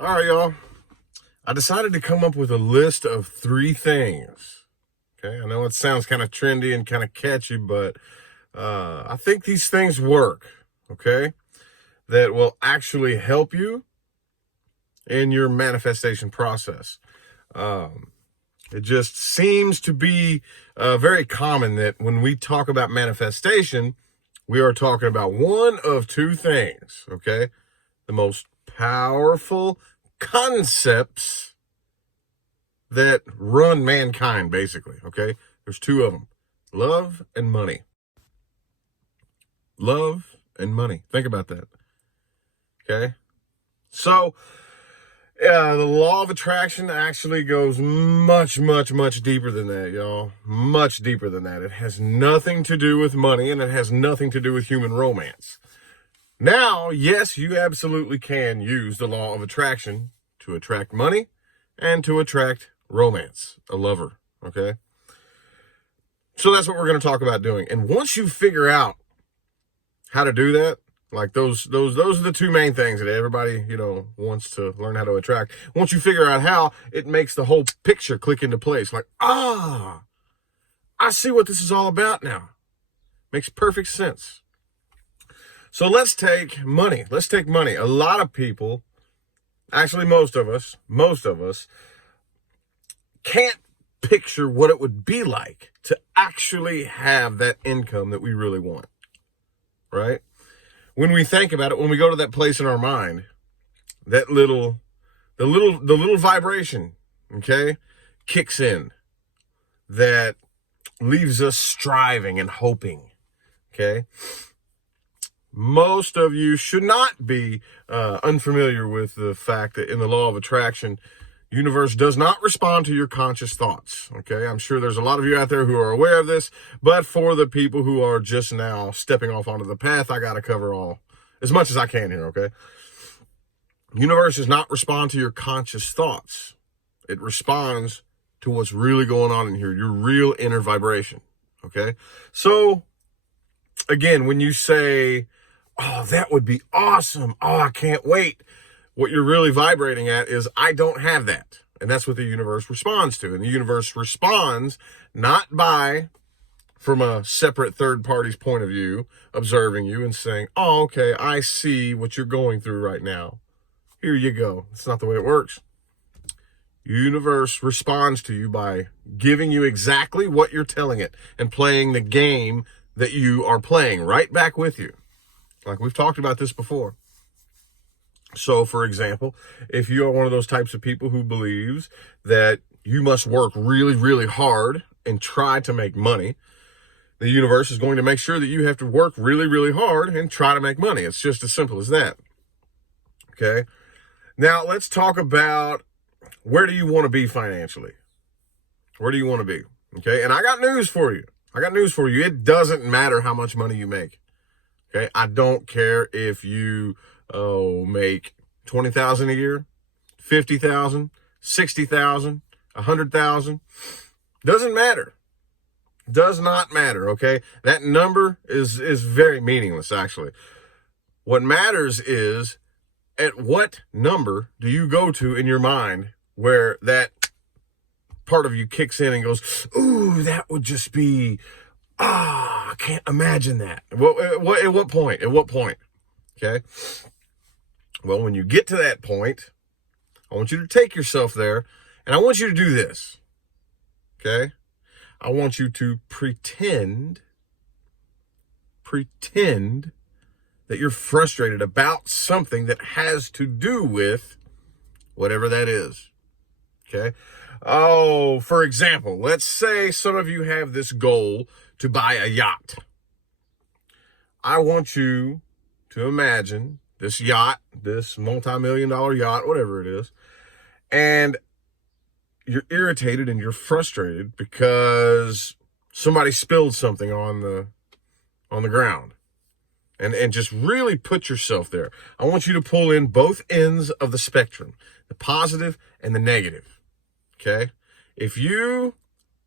All right, y'all. I decided to come up with a list of 3 things. Okay, I know it sounds kind of trendy and kind of catchy, but I think these things work. Okay, that will actually help you in your manifestation process. It just seems to be very common that when we talk about manifestation, we are talking about one of 2 things. Okay, the most powerful concepts that run mankind, basically. Okay, there's 2 of them: love and money. Love and money. Think about that. Okay, so the law of attraction actually goes much deeper than that, y'all. Much deeper than that. It has nothing to do with money, and it has nothing to do with human romance. Now, yes, you absolutely can use the law of attraction to attract money and to attract romance, a lover, okay? So that's what we're going to talk about doing. And once you figure out how to do that, like those are the 2 main things that everybody, wants to learn how to attract. Once you figure out how, it makes the whole picture click into place. Like, I see what this is all about now. Makes perfect sense. So let's take money. A lot of people, actually most of us can't picture what it would be like to actually have that income that we really want, right? When we think about it, when we go to that place in our mind, the little vibration, okay, kicks in that leaves us striving and hoping, okay? Most of you should not be unfamiliar with the fact that in the law of attraction, universe does not respond to your conscious thoughts. Okay, I'm sure there's a lot of you out there who are aware of this, but for the people who are just now stepping off onto the path, I got to cover as much as I can here. Okay, universe does not respond to your conscious thoughts. It responds to what's really going on in here, your real inner vibration. Okay, so again, when you say, "Oh, that would be awesome. Oh, I can't wait," what you're really vibrating at is, I don't have that. And that's what the universe responds to. And the universe responds not from a separate third party's point of view, observing you and saying, "Oh, okay, I see what you're going through right now. Here you go." It's not the way it works. Universe responds to you by giving you exactly what you're telling it and playing the game that you are playing right back with you. Like we've talked about this before. So, for example, if you are one of those types of people who believes that you must work really hard and try to make money, the universe is going to make sure that you have to work really hard and try to make money. It's just as simple as that. Okay? Now, let's talk about, where do you want to be financially? Where do you want to be? Okay? And I got news for you. It doesn't matter how much money you make. Okay, I don't care if you make $20,000 a year, $50,000, $60,000, $100,000. Doesn't matter. Does not matter. Okay, that number is very meaningless. Actually, what matters is, at what number do you go to in your mind where that part of you kicks in and goes, "Ooh, that would just be." I can't imagine that. At what point? Okay. Well, when you get to that point, I want you to take yourself there, and I want you to do this. Okay. I want you to pretend that you're frustrated about something that has to do with whatever that is. Okay. Oh, for example, let's say some of you have this goal to buy a yacht. I want you to imagine this yacht, this multi-million-dollar yacht, whatever it is, and you're irritated and you're frustrated because somebody spilled something on the ground. And just really put yourself there. I want you to pull in both ends of the spectrum, the positive and the negative. Okay? If you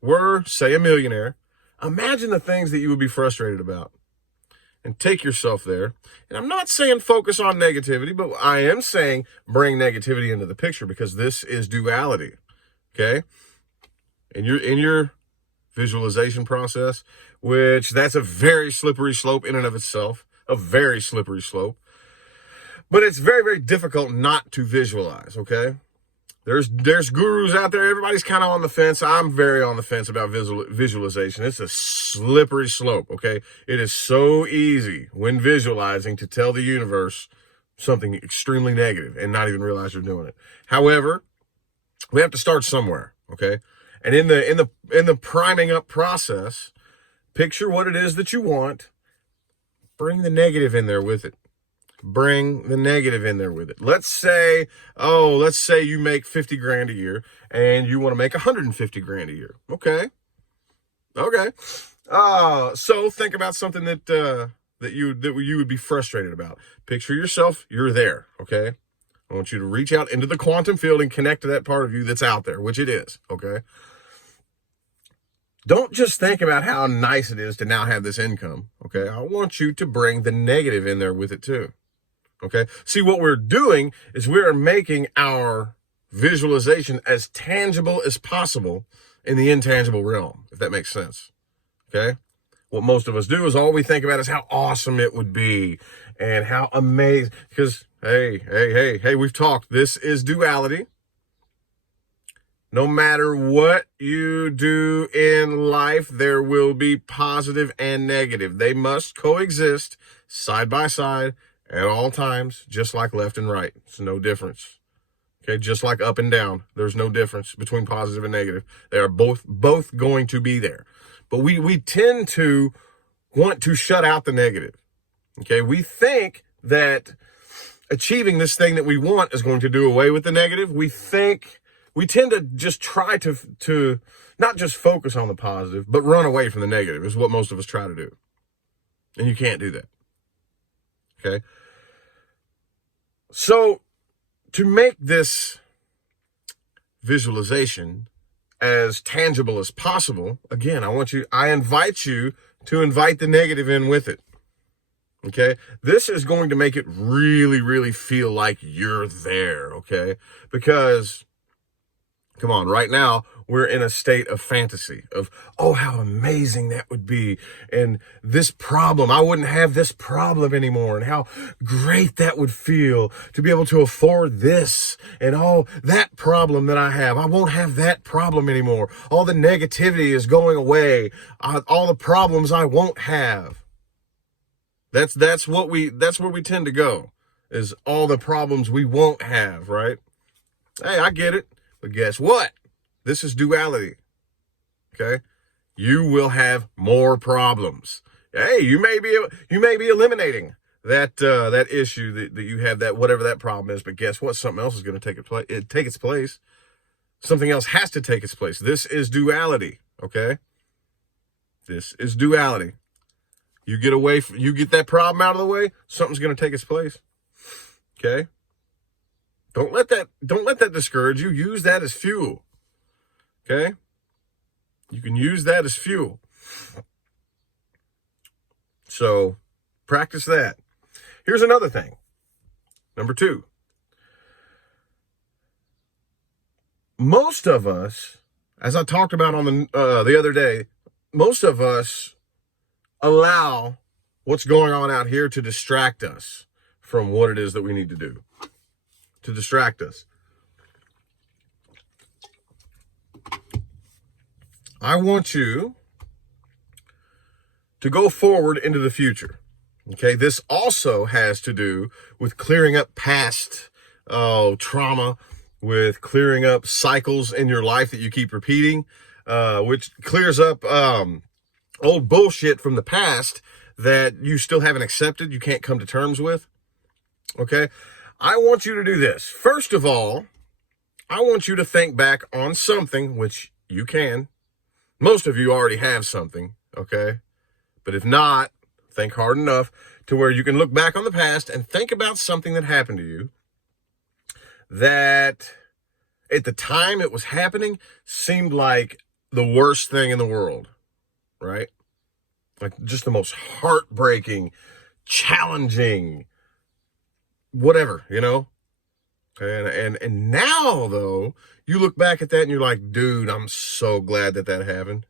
were, say, a millionaire, imagine the things that you would be frustrated about. and take yourself there. And I'm not saying focus on negativity, but I am saying bring negativity into the picture, because this is duality. Okay? In your visualization process, which that's a very slippery slope in and of itself, a very slippery slope. But it's very, very difficult not to visualize, okay? There's gurus out there. Everybody's kind of on the fence. I'm very on the fence about visualization. It's a slippery slope, okay? It is so easy when visualizing to tell the universe something extremely negative and not even realize you're doing it. However, we have to start somewhere, okay? And in the priming up process, picture what it is that you want. Bring the negative in there with it. Bring the negative in there with it. Let's say you make 50 grand a year and you want to make 150 grand a year. Okay. So think about something that you would be frustrated about. Picture yourself, you're there. Okay. I want you to reach out into the quantum field and connect to that part of you that's out there, which it is. Okay. Don't just think about how nice it is to now have this income. Okay. I want you to bring the negative in there with it too. Okay. See, what we're doing is we're making our visualization as tangible as possible in the intangible realm, if that makes sense. Okay. What most of us do is all we think about is how awesome it would be and how amazing, because hey, we've talked. This is duality. No matter what you do in life, there will be positive and negative. They must coexist side by side at all times, just like left and right. It's no difference. Okay, just like up and down. There's no difference between positive and negative. They are both going to be there. But we tend to want to shut out the negative. Okay, we think that achieving this thing that we want is going to do away with the negative. We tend to just try to not just focus on the positive, but run away from the negative is what most of us try to do. And you can't do that. Okay. So to make this visualization as tangible as possible, again, I invite you to invite the negative in with it. Okay. This is going to make it really, really feel like you're there. Okay. Because come on, right now, we're in a state of fantasy of, oh, how amazing that would be. And this problem, I wouldn't have this problem anymore. And how great that would feel to be able to afford this. And oh, that problem that I have, I won't have that problem anymore. All the negativity is going away. All the problems I won't have. That's where we tend to go, is all the problems we won't have, right? Hey, I get it. But guess what? This is duality. Okay? You will have more problems. Hey, you may be eliminating that issue that you have, that whatever that problem is, but guess what? Something else is going to take its place. Something else has to take its place. This is duality. Okay? This is duality. You get that problem out of the way, something's going to take its place. Okay? Don't let that discourage you. Use that as fuel. Okay? You can use that as fuel. So, practice that. Here's another thing. Number 2. Most of us, as I talked about on the other day, most of us allow what's going on out here to distract us from what it is that we need to do. To distract us. I want you to go forward into the future. Okay, this also has to do with clearing up past trauma, with clearing up cycles in your life that you keep repeating, which clears up old bullshit from the past that you still haven't accepted, you can't come to terms with. Okay? I want you to do this. First of all, I want you to think back on something, which you can. Most of you already have something, okay? But if not, think hard enough to where you can look back on the past and think about something that happened to you that at the time it was happening seemed like the worst thing in the world, right? Like just the most heartbreaking, challenging, whatever, you know? And now, though, you look back at that and you're like, dude, I'm so glad that that happened.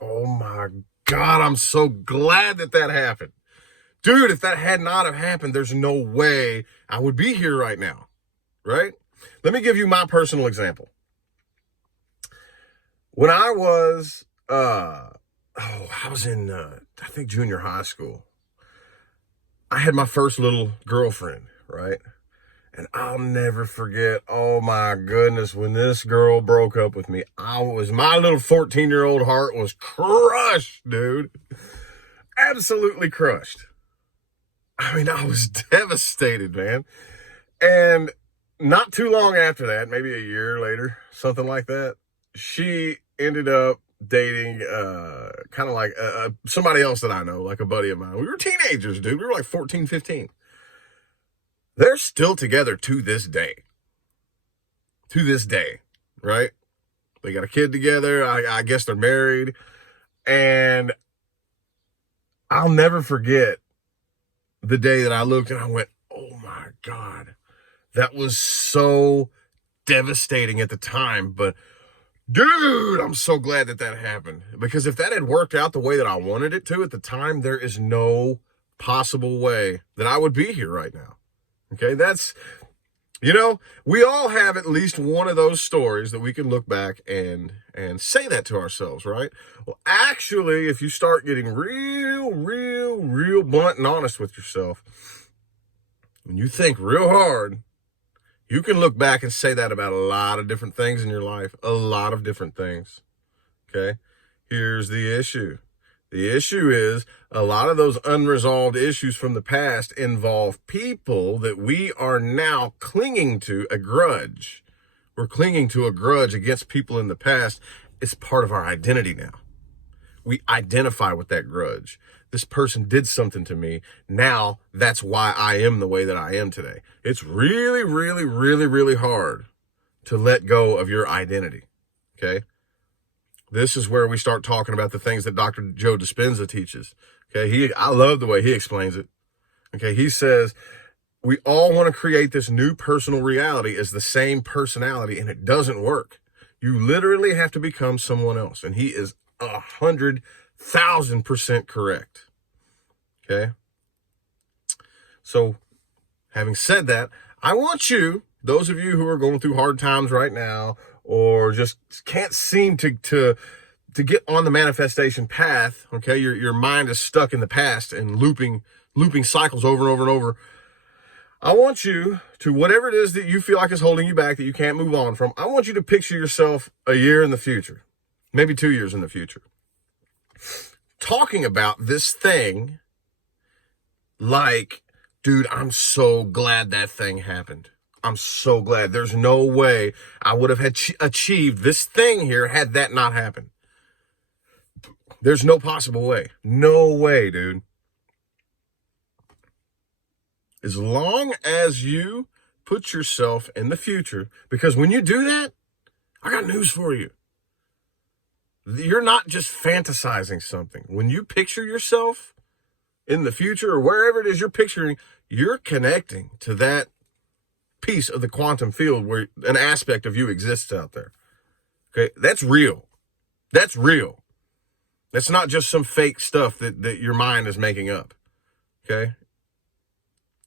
Oh, my God, I'm so glad that that happened. Dude, if that had not have happened, there's no way I would be here right now, right? Let me give you my personal example. When I was, I was in, I think, junior high school. I had my first little girlfriend, right? And I'll never forget, oh my goodness, when this girl broke up with me, my little 14-year-old heart was crushed, dude. Absolutely crushed. I mean, I was devastated, man. And not too long after that, maybe a year later, something like that, she ended up dating kind of like somebody else that I know, like a buddy of mine. We were teenagers, dude. We were like 14, 15. They're still together to this day. To this day, right? They got a kid together. I guess they're married. And I'll never forget the day that I looked and I went, oh my God, that was so devastating at the time. But dude, I'm so glad that that happened. Because if that had worked out the way that I wanted it to at the time, there is no possible way that I would be here right now. Okay, that's, you know, we all have at least one of those stories that we can look back and say that to ourselves, right? Well, actually, if you start getting real blunt and honest with yourself, when you think real hard, you can look back and say that about a lot of different things in your life, a lot of different things, okay? Here's the issue. The issue is a lot of those unresolved issues from the past involve people that we are now clinging to a grudge. We're clinging to a grudge against people in the past. It's part of our identity now. We identify with that grudge. This person did something to me. Now that's why I am the way that I am today. It's really hard to let go of your identity, okay? This is where we start talking about the things that Dr. Joe Dispenza teaches. Okay, I love the way he explains it. Okay, he says we all want to create this new personal reality as the same personality, and it doesn't work. You literally have to become someone else, and he is 100,000% correct. Okay, so having said that, I want you, those of you who are going through hard times right now, or just can't seem to get on the manifestation path, okay? Your mind is stuck in the past and looping cycles over and over and over. I want you to, whatever it is that you feel like is holding you back, that you can't move on from, I want you to picture yourself a year in the future, maybe 2 years in the future, talking about this thing like, dude, I'm so glad that thing happened. I'm so glad. There's no way I would have achieved this thing here had that not happened. There's no possible way. No way, dude. As long as you put yourself in the future, because when you do that, I got news for you. You're not just fantasizing something. When you picture yourself in the future or wherever it is you're picturing, you're connecting to that piece of the quantum field where an aspect of you exists out there. Okay, that's real. That's real. That's not just some fake stuff that your mind is making up. Okay,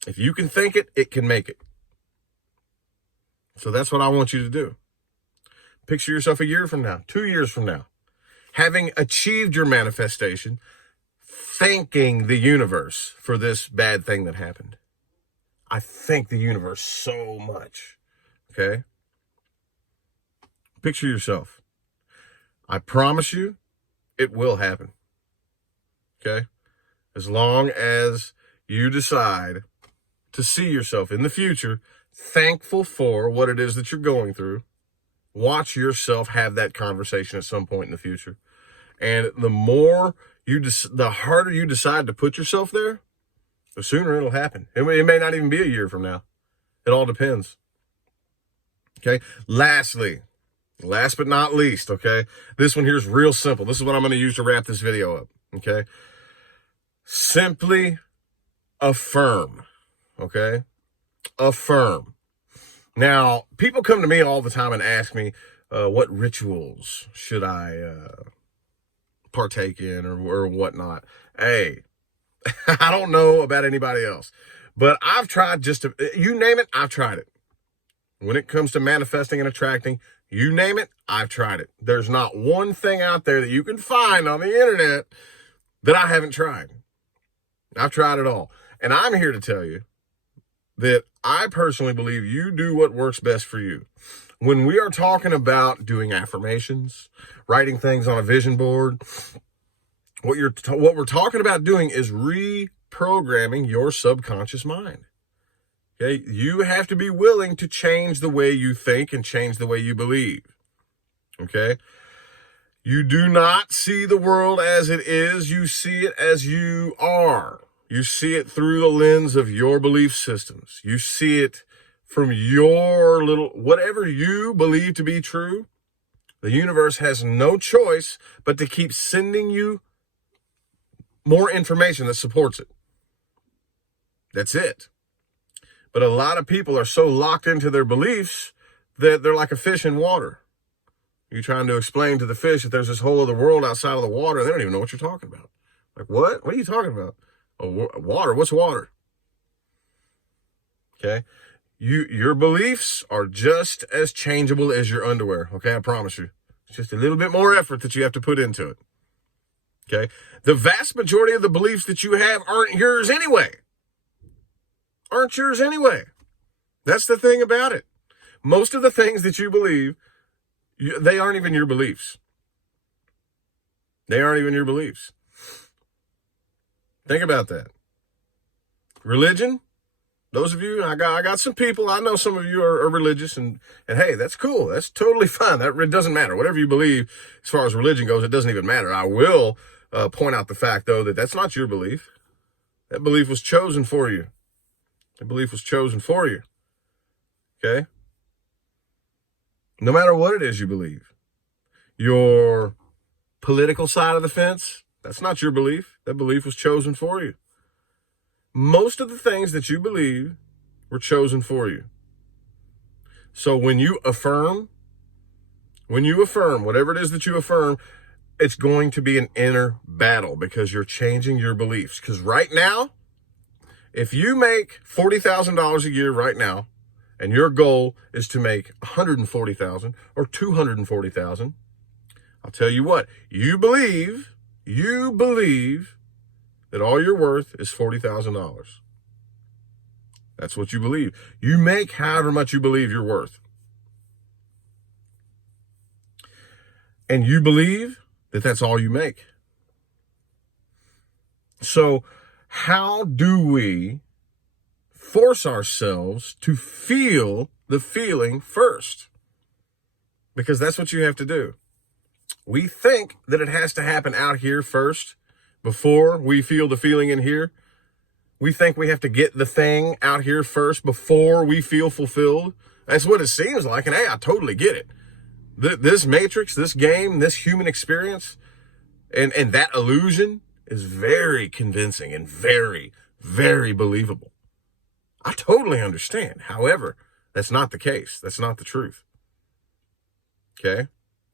if you can think it, it can make it. So that's what I want you to do. Picture yourself a year from now, 2 years from now, having achieved your manifestation, thanking the universe for this bad thing that happened. I thank the universe so much, okay? Picture yourself. I promise you, it will happen, okay? As long as you decide to see yourself in the future, thankful for what it is that you're going through. Watch yourself have that conversation at some point in the future. And the harder you decide to put yourself there, the sooner it'll happen. It may not even be a year from now. It all depends. Okay. Last but not least, okay, this one here is real simple. This is what I'm going to use to wrap this video up. Okay. Simply affirm. Okay? Affirm. Now, people come to me all the time and ask me, what rituals should I partake in or whatnot? Hey, I don't know about anybody else, but I've tried you name it, I've tried it. When it comes to manifesting and attracting, you name it, I've tried it. There's not one thing out there that you can find on the internet that I haven't tried. I've tried it all. And I'm here to tell you that I personally believe you do what works best for you. When we are talking about doing affirmations, writing things on a vision board, what we're talking about doing is reprogramming your subconscious mind. Okay? You have to be willing to change the way you think and change the way you believe. Okay? You do not see the world as it is, you see it as you are. You see it through the lens of your belief systems. You see it from your whatever you believe to be true. The universe has no choice but to keep sending you more information that supports it. That's it. But a lot of people are so locked into their beliefs that they're like a fish in water. You're trying to explain to the fish that there's this whole other world outside of the water, and they don't even know what you're talking about. Like, what? What are you talking about? Oh, water. What's water? Okay. Your beliefs are just as changeable as your underwear. Okay. I promise you. It's just a little bit more effort that you have to put into it. Okay. The vast majority of the beliefs that you have aren't yours anyway. Aren't yours anyway. That's the thing about it. Most of the things that you believe, they aren't even your beliefs. They aren't even your beliefs. Think about that. Religion, those of you, I got some people, I know some of you are religious, and hey, that's cool. That's totally fine. It doesn't matter. Whatever you believe as far as religion goes, it doesn't even matter. I will point out the fact, though, that that's not your belief. That belief was chosen for you. That belief was chosen for you. Okay? No matter what it is you believe. Your political side of the fence, that's not your belief. That belief was chosen for you. Most of the things that you believe were chosen for you. So when you affirm, whatever it is that you affirm, it's going to be an inner battle because you're changing your beliefs. Because right now, if you make $40,000 a year right now, and your goal is to make $140,000 or $240,000, I'll tell you what, you believe that all you're worth is $40,000. That's what you believe. You make however much you believe you're worth. And you believe that that's all you make. So how do we force ourselves to feel the feeling first? Because that's what you have to do. We think that it has to happen out here first before we feel the feeling in here. We think we have to get the thing out here first before we feel fulfilled. That's what it seems like. And hey, I totally get it. This matrix, this game, this human experience, and that illusion is very convincing and very, very believable. I totally understand. However, that's not the case. That's not the truth. Okay?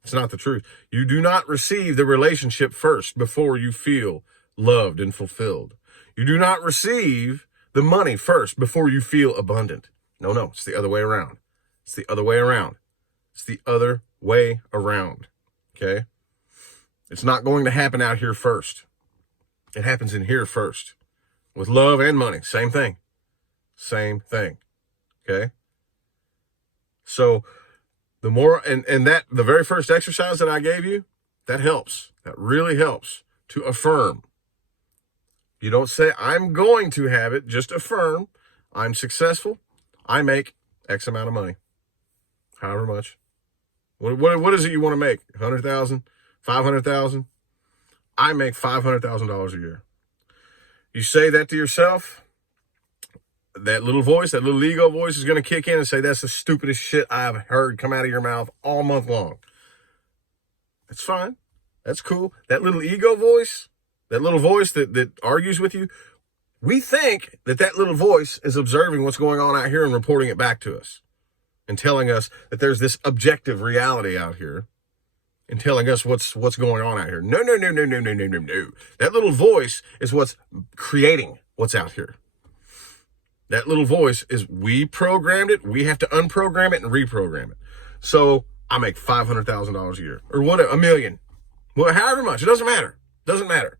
It's not the truth. You do not receive the relationship first before you feel loved and fulfilled. You do not receive the money first before you feel abundant. No, it's the other way around. It's the other way around. It's the other way around. Okay? It's not going to happen out here first. It happens in here first. With love and money. Same thing. Same thing. Okay? So the more, and that, the very first exercise that I gave you, that helps. That really helps to affirm. You don't say, I'm going to have it. Just affirm, I'm successful. I make X amount of money. However much. What is it you want to make? 100,000? 500,000? I make $500,000 a year. You say that to yourself, that little voice, that little ego voice is going to kick in and say, that's the stupidest shit I've heard come out of your mouth all month long. That's fine. That's cool. That little ego voice, that little voice that argues with you, we think that that little voice is observing what's going on out here and reporting it back to us and telling us that there's this objective reality out here and telling us what's going on out here. No, no, no, no, no, no, no, no, no. That little voice is what's creating what's out here. That little voice is, we programmed it. We have to unprogram it and reprogram it. So I make $500,000 a year or what, $1 million, well, however much, it doesn't matter. Doesn't matter.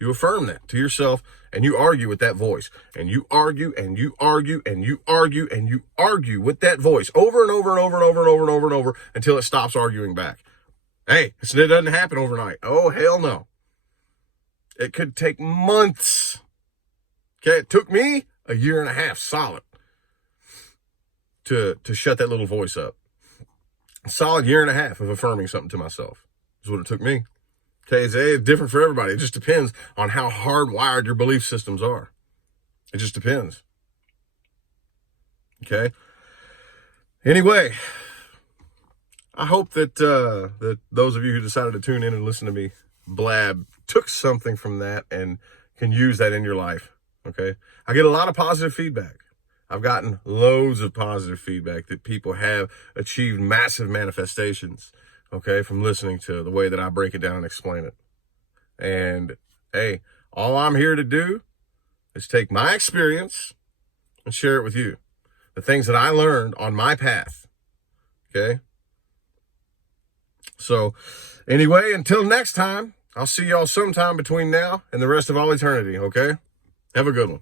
You affirm that to yourself and you argue with that voice and you argue and you argue and you argue and you argue with that voice over and over and over and over and over and over and over until it stops arguing back. Hey, it doesn't happen overnight. Oh, hell no. It could take months. Okay, it took me a 1.5 years solid to shut that little voice up. A solid 1.5 years of affirming something to myself is what it took me. Okay, it's different for everybody. It just depends on how hardwired your belief systems are. It just depends. Okay. Anyway, I hope that that those of you who decided to tune in and listen to me blab took something from that and can use that in your life. Okay. I get a lot of positive feedback. I've gotten loads of positive feedback that people have achieved massive manifestations, okay, from listening to the way that I break it down and explain it. And hey, all I'm here to do is take my experience and share it with you. The things that I learned on my path. Okay. So anyway, until next time, I'll see y'all sometime between now and the rest of all eternity. Okay. Have a good one.